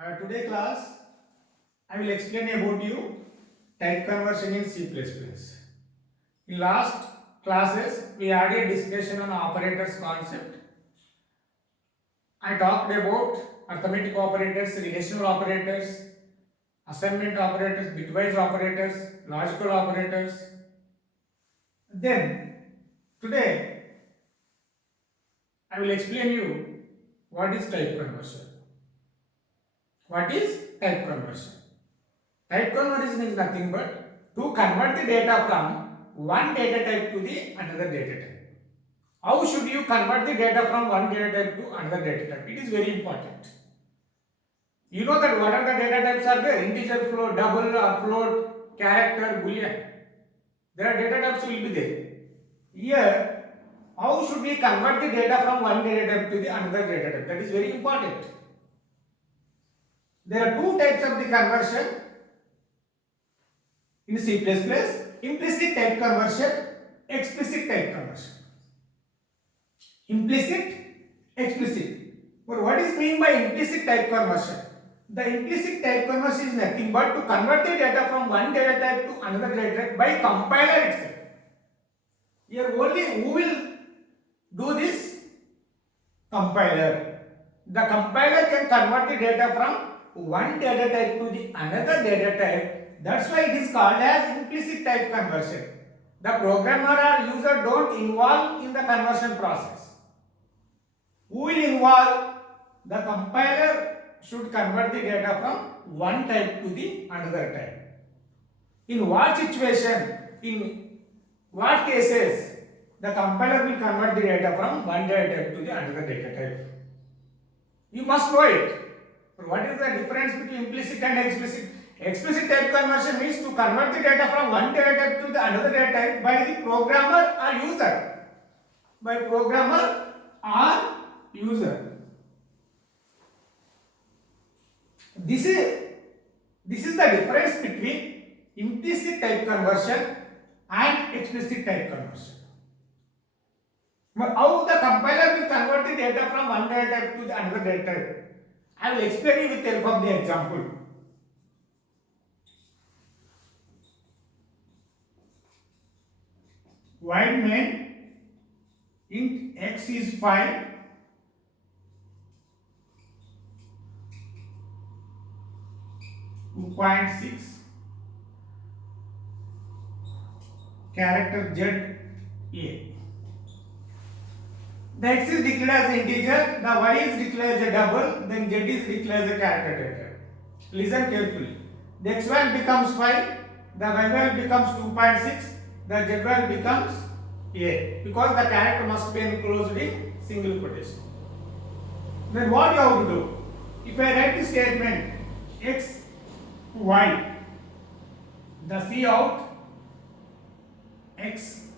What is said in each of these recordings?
Today class I will explain about you type conversion in C++. In last classes we had a discussion on operators concept. I talked about arithmetic operators, relational operators, assignment operators, bitwise operators, logical operators. Then today I will explain you what is type conversion. What is type conversion? Type conversion is nothing but to convert the data from one data type to the another data type. How should you convert the data from one data type to another data type? It is very important. You know that what are the data types are there? Integer, float, double, float, character, boolean. There are data types will be there. Here, how should we convert the data from one data type to the another data type? That is very important. There are two types of the conversion in C++, implicit type conversion, explicit type conversion. Implicit, explicit. But what is mean by implicit type conversion? The implicit type conversion is nothing but to convert the data from one data type to another data type by compiler itself. Here only who will do this? Compiler. The compiler can convert the data from one data type to the another data type. That's why it is called as implicit type conversion. The programmer or user don't involve in the conversion process. Who will involve? The compiler should convert the data from one type to the another type. In what situation? In what cases? The compiler will convert the data from one data type to the another data type. You must know it. But what is the difference between implicit and explicit? Explicit type conversion means to convert the data from one data type to the another data type by the programmer or user. By programmer or user. This is the difference between implicit type conversion and explicit type conversion. But how the compiler will convert the data from one data type to the another data type? I will explain you with the help of the example. While main int x is 5, character z a. The x is declared as integer, the y is declared as a double, then z is declared as a character data. Listen carefully. The x value becomes 5, the y value becomes 2.6, the z value becomes a, because the character must be enclosed in single quotation. Then what you have to do? If I write the statement x, y, the C out x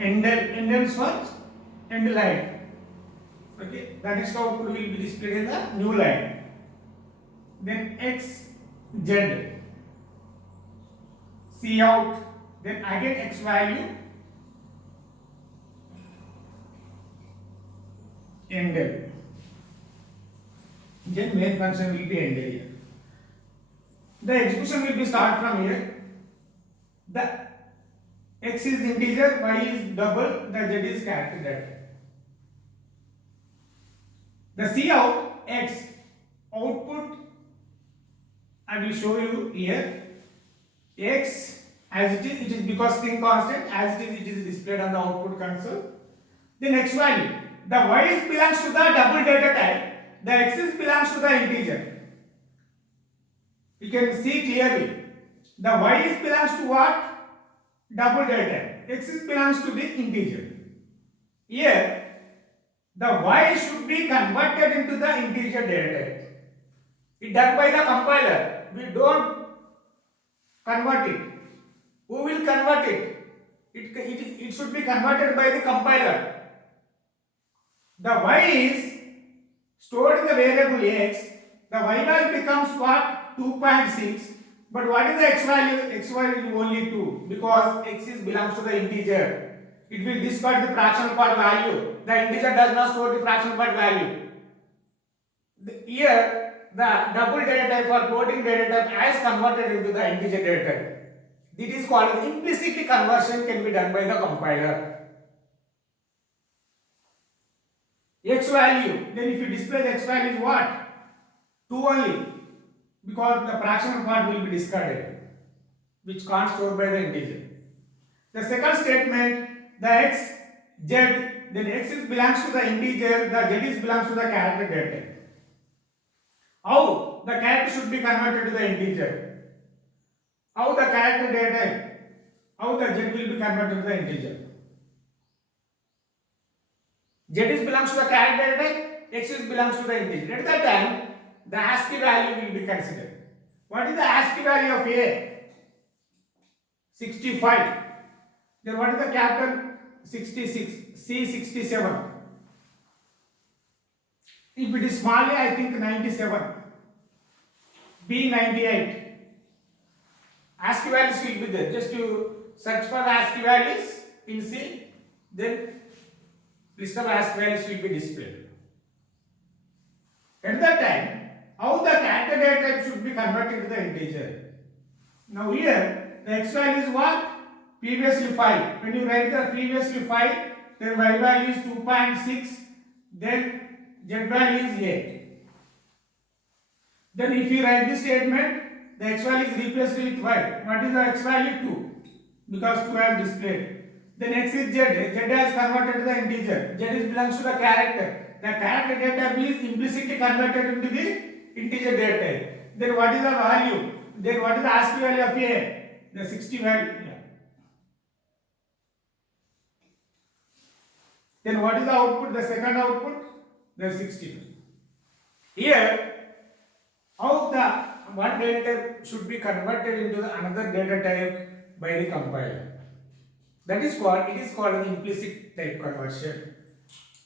ends what? End line. Okay, the next output will be displayed in the new line. Then x, z, C out, then again x value, ended. Then main function will be ended here. The execution will be start from here. The x is integer, y is double, the z is character data. The C out x output I will show you here. X as it is because string constant, as it is displayed on the output console. The next value, the y is belongs to the double data type, the x is belongs to the integer. You can see clearly. The y is belongs to what? Double data type. X is belongs to the integer. Here, the y should be converted into the integer data type. It done by the compiler. We don't convert it. Who will convert it? It should be converted by the compiler. The y is stored in the variable x. The y value becomes what? 2.6. But what is the x value? X value is only 2 because x is belongs to the integer. It will discard the fractional part value. The integer does not store the fractional part value. Here the double data type or floating data type as converted into the integer data type. It is called implicit conversion can be done by the compiler. X value, then if you display the x value is what? 2 only, because the fractional part will be discarded, which can't store by the integer. The second statement, the x, z, then x is belongs to the integer, the z is belongs to the character data type. How the character should be converted to the integer? How the character data type? How the z will be converted to the integer? Z is belongs to the character data type, x is belongs to the integer. At that time, the ASCII value will be considered. What is the ASCII value of A? 65. Then what is the capital? 66. C 67. If it is small a, I think 97. B 98. ASCII values will be there. Just you search for ASCII values in C, then list of ASCII values will be displayed. At that time, how the character data type should be converted to the integer? Now here, the x value is what? Previously 5. When you write the previously 5, then y value is 2.6, then z value is 8. Then if you write this statement, the x value is replaced with y. What is the x value? 2. Because 2 has displayed. Then x is z. Z has converted to the integer. Z is belongs to the character. The character data type is implicitly converted into the integer data type. Then what is the value? Then what is the ASCII value of A? The 60 value. Yeah. Then what is the output? The second output? The 60. Here, how the one data type should be converted into the another data type by the compiler. That is called, it is called an implicit type conversion.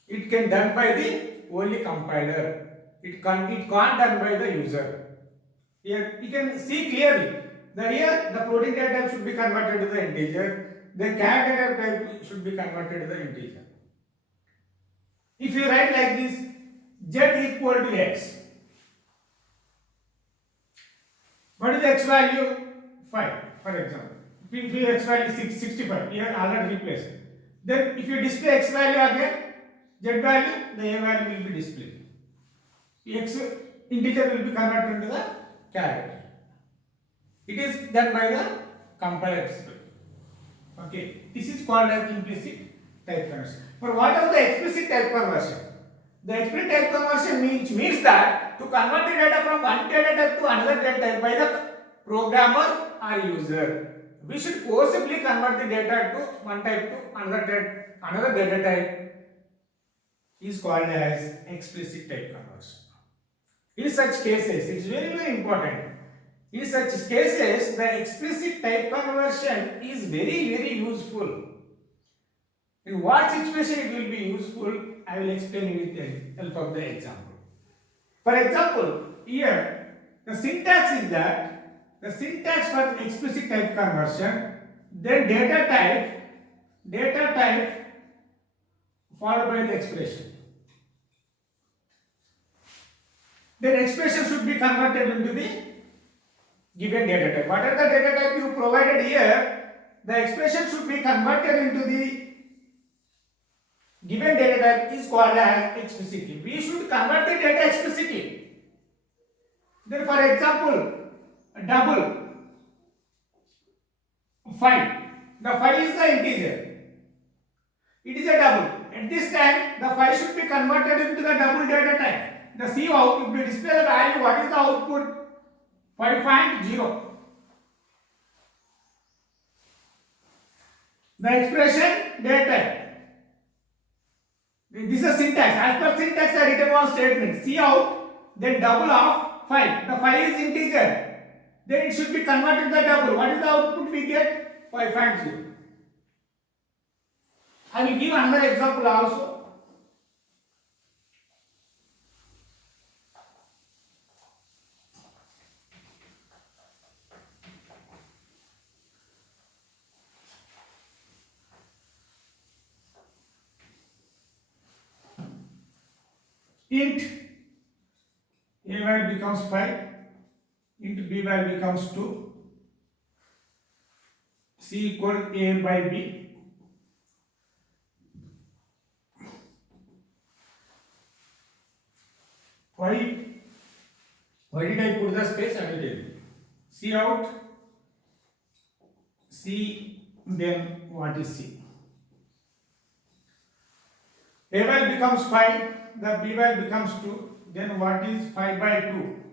It can done by the only compiler. It can't done by the user. Here you can see clearly. Here the floating data type should be converted to the integer. The character data type should be converted to the integer. If you write like this, z equal to x. What is the x value? 5, for example. If you x value is 65, here already replaced. Then if you display x value again, z value, the a value will be displayed. X integer will be converted into the character. It is done by the compiler display. Okay, this is called as implicit type conversion. But what is the explicit type conversion? The explicit type conversion means that to convert the data from one data type to another data type by the programmer or user. We should forcibly convert the data to one type to another data type is called as explicit type conversion. In such cases, it is very, very important. In such cases, the explicit type conversion is very, very useful. In what situation it will be useful, I will explain with the help of the example. For example, here the syntax is that the syntax for explicit type conversion, then data type followed by the expression. Then expression should be converted into the given data type. Whatever the data type you provided here, the expression should be converted into the given data type is called as explicitly. We should convert the data explicitly. Then for example, double 5. The 5 is the integer. It is a double. At this time, the 5 should be converted into the double data type. The C out, if we display the value, what is the output? 5.0. The expression data type. This is a syntax. As per syntax, I written one statement. C out, then double of 5. The 5 is integer. Then it should be converted to the double. What is the output we get? 5.0. I will give another example also. Int a value becomes 5 into b value becomes 2, c equal a by b. Why did I put the space? I will tell you. C out, C, then what is C? A value becomes 5, the B value becomes 2, then what is 5 by 2?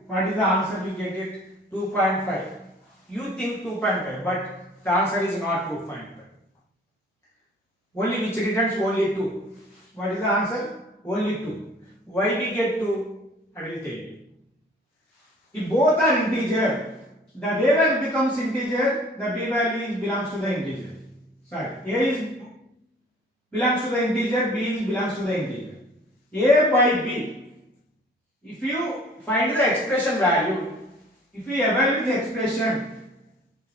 What is the answer? We get it 2.5. You think 2.5, but the answer is not 2.5. Only which returns only 2. What is the answer? Only 2. Why we get 2? I will tell you. If both are integer, the A value becomes integer, the B value belongs to the integer. Sorry, A is belongs to the integer, B is belongs to the integer. A by B. If you find the expression value, if you evaluate the expression,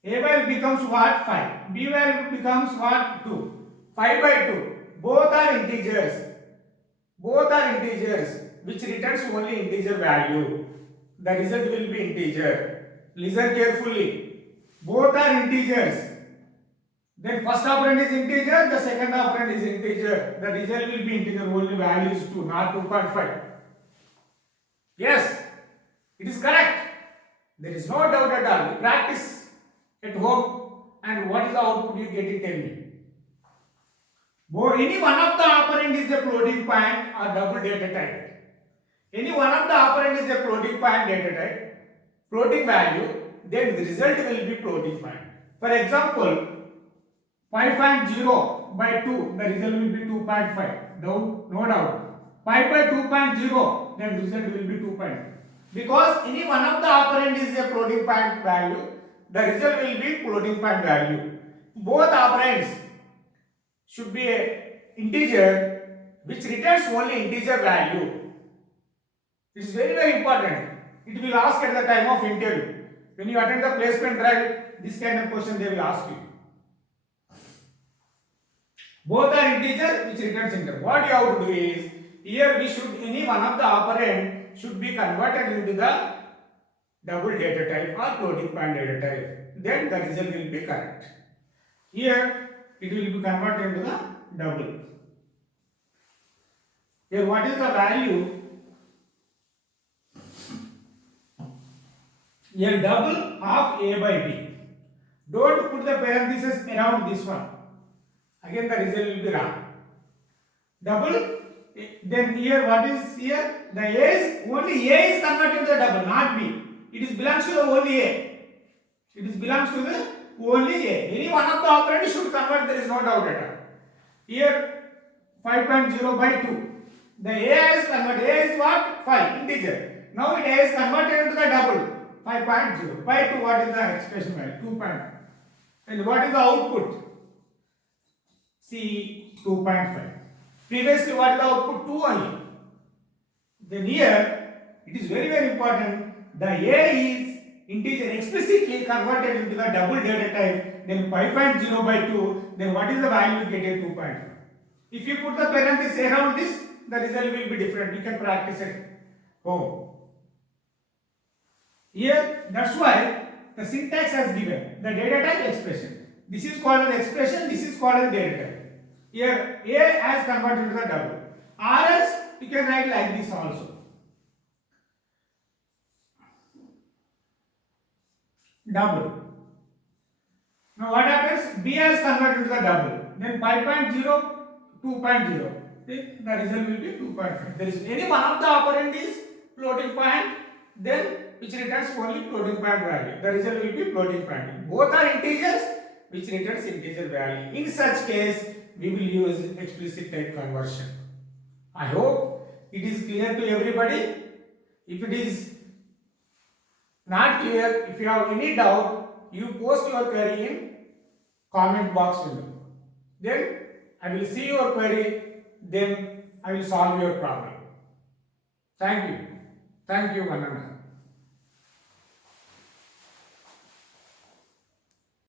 A value becomes what? 5. B value becomes what? 2. 5 by 2. Both are integers. Both are integers, which returns only integer value. The result will be integer. Listen carefully. Both are integers. Then first operand is integer, the second operand is integer. The result will be integer, only value is 2, not 2.5. Yes, it is correct. There is no doubt at all. You practice at home, and what is the output you get it, tell me. Any one of the operand is a floating point or double data type. Any one of the operand is a floating point data type, floating value, then the result will be floating point. For example, 5.0 by 2, the result will be 2.5. No doubt. 5 by 2.0, then the result will be 2.5. Because any one of the operand is a floating point value, the result will be floating point value. Both operands should be a integer which returns only integer value. It is very important. It will ask at the time of interview. When you attend the placement drive, this kind of question they will ask you. Both are integer which returns integer. What you have to do is, here we should, any one of the operand should be converted into the double data type or floating point data type. Then the result will be correct. Here it will be converted into the double. Here what is the value? Here double of A by B. Don't put the parenthesis around this one. Again the result will be wrong. Double, then here what is here? The A is, only A is converted to the double, not B. It is belongs to the only A. It is belongs to the only A. Any one of the operands should convert, there is no doubt at all. Here 5.0 by 2. The A is converted. A is what? 5, integer. Now it A is converted into the double. 5.0 by 2, what is the expression value? 2.5. And what is the output? See, 2.5. Previously, what is the output? 2 only. Then here, it is very important. The A is integer explicitly converted into the double data type. Then 5.0 by 2. Then what is the value you get at 2.5? If you put the parenthesis around this, the result will be different. You can practice it home. Here, that's why the syntax has given the data type expression. This is called an expression, this is called a data type. Here, A has converted to the double. Or else, you can write like this also. Double. Now what happens? B has converted to the double. Then 5.0, 2.0. The result will be 2.5. There is any one of the operand is floating point, then which returns only floating point value. The result will be floating point. Both are integers which returns integer value. In such case, we will use explicit type conversion. I hope it is clear to everybody. If it is not clear, if you have any doubt, you post your query in comment box window. Then I will see your query, then I will solve your problem. Thank you. Thank you, one and all.